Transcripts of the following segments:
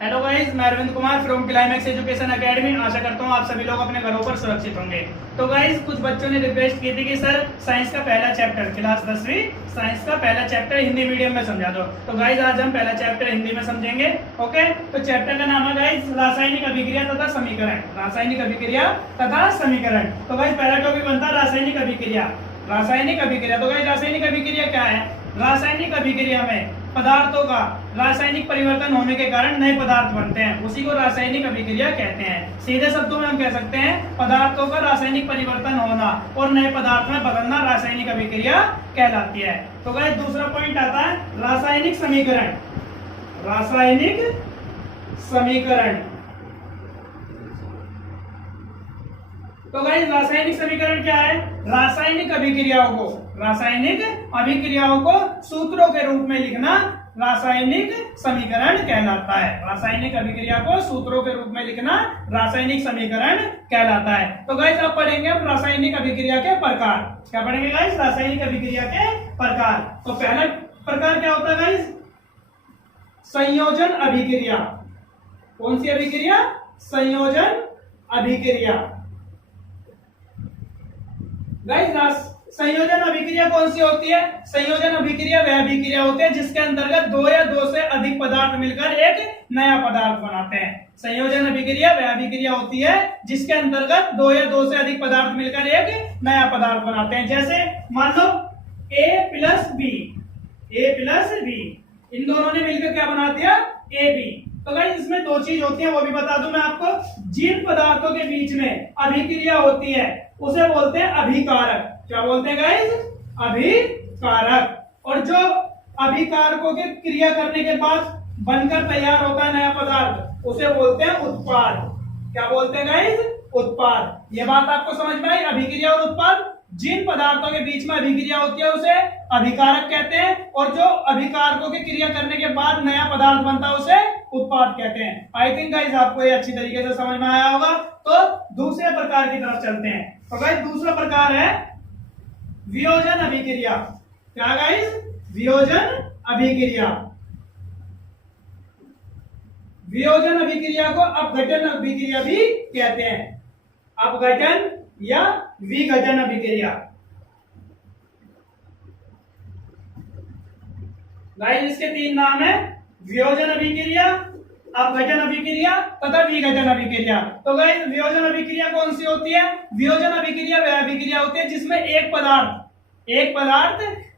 Hello guys, मैं Arvind Kumar from Climax Education Academy. आशा करता हूँ आप सभी लोग अपने घरों पर सुरक्षित होंगे। तो गाइस, कुछ बच्चों ने रिक्वेस्ट की थी कि सर साइंस का पहला चैप्टर क्लास 10वीं साइंस का पहला चैप्टर हिंदी मीडियम में समझा दो। तो गाइस, आज हम पहला चैप्टर हिंदी में समझेंगे। ओके, तो चैप्टर का नाम है गाइस रासायनिक अभिक्रिया तथा समीकरण। रासायनिक अभिक्रिया तथा समीकरण। तो गाइस, पहला टॉपिक बनता है रासायनिक अभिक्रिया। रासायनिक अभिक्रिया, तो गाइस रासायनिक अभिक्रिया क्या है? रासायनिक अभिक्रिया में पदार्थों का रासायनिक परिवर्तन होने के कारण नए पदार्थ बनते हैं, उसी को रासायनिक अभिक्रिया कहते हैं। सीधे शब्दों में हम कह सकते हैं पदार्थों का रासायनिक परिवर्तन होना और नए पदार्थ में बदलना रासायनिक अभिक्रिया कहलाती है। तो गाइस, दूसरा पॉइंट आता है रासायनिक समीकरण। रासायनिक समीकरण। तो गाइस, रासायनिक समीकरण क्या है? रासायनिक अभिक्रियाओं को सूत्रों के रूप में लिखना रासायनिक समीकरण कहलाता है। रासायनिक अभिक्रिया को सूत्रों के रूप में लिखना रासायनिक समीकरण कहलाता है। तो गाइस, अब पढ़ेंगे हम रासायनिक अभिक्रिया के प्रकार। क्या पढ़ेंगे गाइस? रासायनिक अभिक्रिया के प्रकार। तो पहला प्रकार क्या होता है गाइस? संयोजन अभिक्रिया। कौन सी अभिक्रिया? संयोजन अभिक्रिया। गाइस, संयोजन अभिक्रिया कौन सी होती है? संयोजन अभिक्रिया वह अभिक्रिया होती है जिसके अंतर्गत दो या दो से अधिक पदार्थ मिलकर एक नया पदार्थ बनाते हैं। संयोजन अभिक्रिया वह अभिक्रिया होती है जिसके अंतर्गत दो या दो से अधिक पदार्थ मिलकर एक नया पदार्थ बनाते हैं। जैसे मान लो A प्लस बी, इन दोनों ने मिलकर क्या बना दिया? AB। तो गाइस, इसमें दो चीज होती है, वो भी बता दूं मैं आपको। जिन पदार्थों के बीच में अभिक्रिया होती है उसे बोलते हैं अभिकारक। क्या बोलते हैं गाइस? अभिकारक। और जो अभिकारकों के क्रिया करने के बाद बनकर तैयार होता है नया पदार्थ उसे बोलते हैं उत्पाद। क्या बोलते हैं गाइस? उत्पाद। ये बात आपको समझ में आई? अभिक्रिया और उत्पाद। जिन पदार्थों के बीच में अभिक्रिया होती है उसे अभिकारक कहते हैं, और जो अभिकारकों की क्रिया करने के बाद नया पदार्थ बनता है उसे उत्पाद कहते हैं। आई थिंक गाइस आपको ये अच्छी तरीके से समझ में आया होगा। तो दूसरे प्रकार की तरफ चलते हैं। तो गाइस, दूसरा प्रकार है वियोजन अभिक्रिया। क्या गाइस? वियोजन अभिक्रिया। वियोजन अभिक्रिया को अपघटन अभिक्रिया भी कहते हैं। अपघटन या विघटन अभिक्रिया। गाइस, इसके तीन नाम है: वियोजन अभिक्रिया, अपघटन अभिक्रिया तथा विघटन अभिक्रिया। तो गाइस, वियोजन अभिक्रिया कौन सी होती है? वियोजन अभिक्रिया वह अभिक्रिया होती है जिसमें एक पदार्थ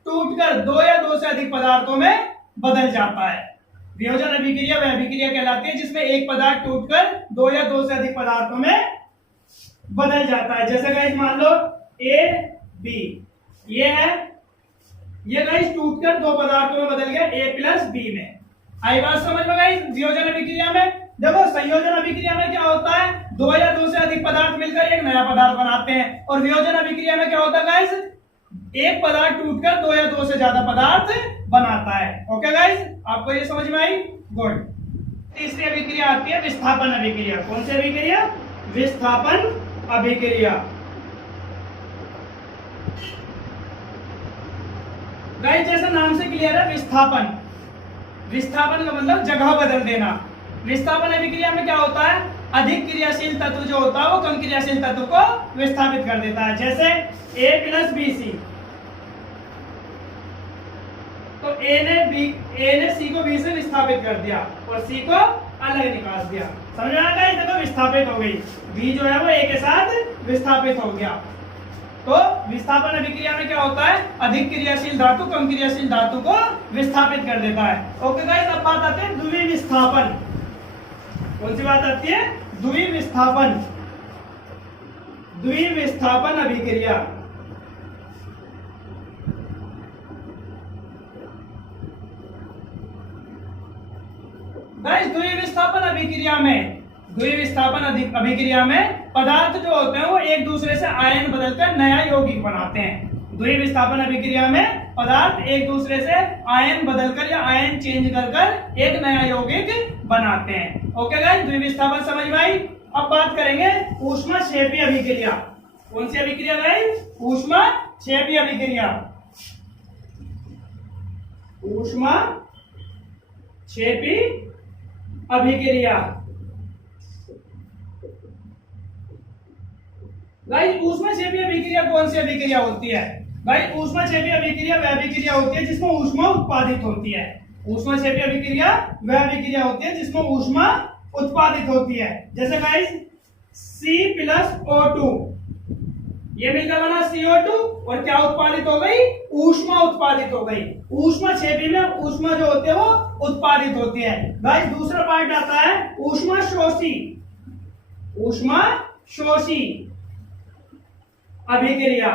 टूटकर दो या दो से अधिक पदार्थों में बदल जाता है। वियोजन अभिक्रिया वह अभिक्रिया कहलाती है जिसमें एक पदार्थ टूटकर दो या दो से अधिक पदार्थों में बदल जाता है। जैसे गाइस मान लो AB, ये है, ये गाइस टूटकर दो पदार्थों में बदल गया A प्लस B में। आई बात समझ में गाइस? वियोजन अभिक्रिया में देखो, संयोजन अभिक्रिया में क्या होता है? दो या दो से अधिक पदार्थ मिलकर एक नया पदार्थ बनाते हैं। और वियोजन अभिक्रिया में क्या होता है गाइस? एक पदार्थ टूटकर दो या दो से ज्यादा पदार्थ बनाता है। ओके गाइस, आपको ये समझ में आई? गुड। तीसरी अभिक्रिया आती है विस्थापन अभिक्रिया। कौन सी अभिक्रिया? विस्थापन अभिक्रिया। गाइस, जैसा नाम से क्लियर है, विस्थापन का मतलब जगह बदल देना। विस्थापन अभिक्रिया में क्या होता है? अधिक क्रियाशील तत्व जो होता है वो कम क्रियाशील तत्व को विस्थापित कर देता है। जैसे A प्लस BC, तो A ने C को B से विस्थापित कर दिया और C को अलग निकाल दिया। समझ में आया? देखो, विस्थापित हो गई। B जो है वो A के साथ विस्थापित हो गया। तो विस्थापन अभिक्रिया में क्या होता है? अधिक क्रियाशील धातु कम क्रियाशील धातु को विस्थापित कर देता है। ओके गाइस, अब बात आती है द्विविस्थापन। कौन सी बात आती है? द्विविस्थापन अभिक्रिया। गाइस, द्विविस्थापन अभिक्रिया में पदार्थ जो होते हैं वो एक दूसरे से आयन बदलकर नया यौगिक बनाते हैं। द्विविस्थापन अभिक्रिया में पदार्थ एक दूसरे से आयन बदलकर या आयन चेंज कर एक नया यौगिक बनाते हैं। ओके गाइस, द्विविस्थापन समझ में आई? अब बात करेंगे ऊष्माक्षेपी अभिक्रिया। कौन सी अभिक्रिया गाइस? ऊष्माक्षेपी अभिक्रिया। ऊष्माक्षेपी अभिक्रिया। गाइस ऊष्माक्षेपीय अभिक्रिया कौन सी अभिक्रिया होती है? गाइस ऊष्माक्षेपीय अभिक्रिया वह अभिक्रिया होती है जिसमें ऊष्मा उत्पादित होती है। ऊष्माक्षेपीय अभिक्रिया वह अभिक्रिया होती है जिसमें ऊष्मा उत्पादित होती है। जैसे गाइस C+O2 ये मिलकर बना CO2 और क्या उत्पादित हो गई? ऊष्मा उत्पादित हो गई। ऊष्माक्षेपी में ऊष्मा जो होती है वो उत्पादित होती है। गाइस दूसरा पार्ट आता है ऊष्मा शोषी। ऊष्मा शोषी अभिक्रिया।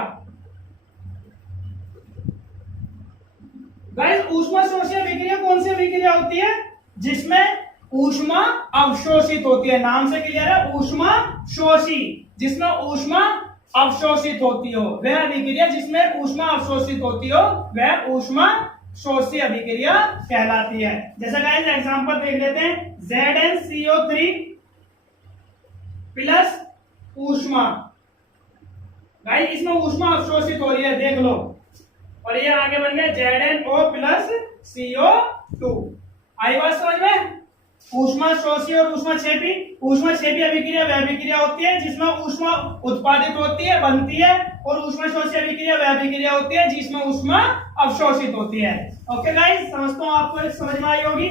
गाइस ऊष्मा शोषी अभिक्रिया कौन सी अभिक्रिया होती है? जिसमें ऊष्मा अवशोषित होती है। नाम से क्लियर है, ऊष्मा शोषी, जिसमें ऊष्मा अवशोषित होती हो वह अभिक्रिया, जिसमें ऊष्मा अवशोषित होती हो वह ऊष्मा शोषी अभिक्रिया कहलाती है। जैसे गाइस एग्जांपल देख लेते हैं, ZnCO3 प्लस ऊष्मा। गाइस इसमें ऊष्मा अवशोषित हो रही है, देख लो, और ये आगे बन गए ZnO प्लस CO2। आई बात समझ में? ऊष्मा शोषी और ऊष्मा छेपी। ऊष्मा छेपी अभिक्रिया वह अभिक्रिया होती है जिसमें ऊष्मा उत्पादित होती है, बनती है, और ऊष्मा शोषी अभिक्रिया वह अभिक्रिया होती है जिसमें ऊष्मा अवशोषित होती है। ओके गाइस, समझता हूँ आपको समझ में आई होगी।